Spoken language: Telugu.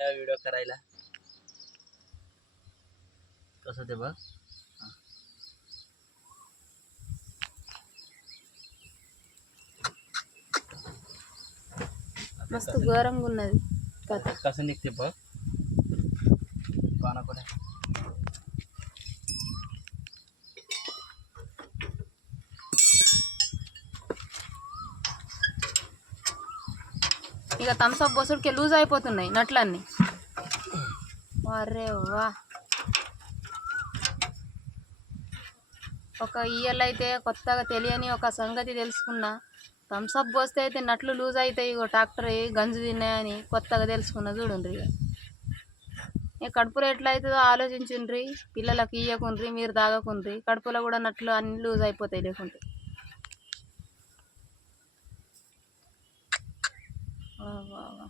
व्हिडिओ करायला कसं ते बघ. मस्त गरम ఉన్నది कसं निघते बघ पानाकडे. ఇక థమ్స్అప్ బొసుడికి లూజ్ అయిపోతున్నాయి నట్లన్నీ. అరే వా, ఒక ఇయ్యలైతే కొత్తగా తెలియని ఒక సంగతి తెలుసుకున్నా. థమ్స్అప్ పోస్తే అయితే నట్లు లూజ్ అవుతాయి, ఇగో ట్రాక్టర్ గంజు తిన్నాయని కొత్తగా తెలుసుకున్నా. చూడండి ఇక కడుపులో ఎట్లా అవుతుందో ఆలోచించుండ్రి. పిల్లలకు ఇయ్యకుండ్రి, మీరు తాగకుండ్రి. కడుపులో కూడా నట్లు అన్నీ లూజ్ అయిపోతాయి లేకుంటే. వా వా వా.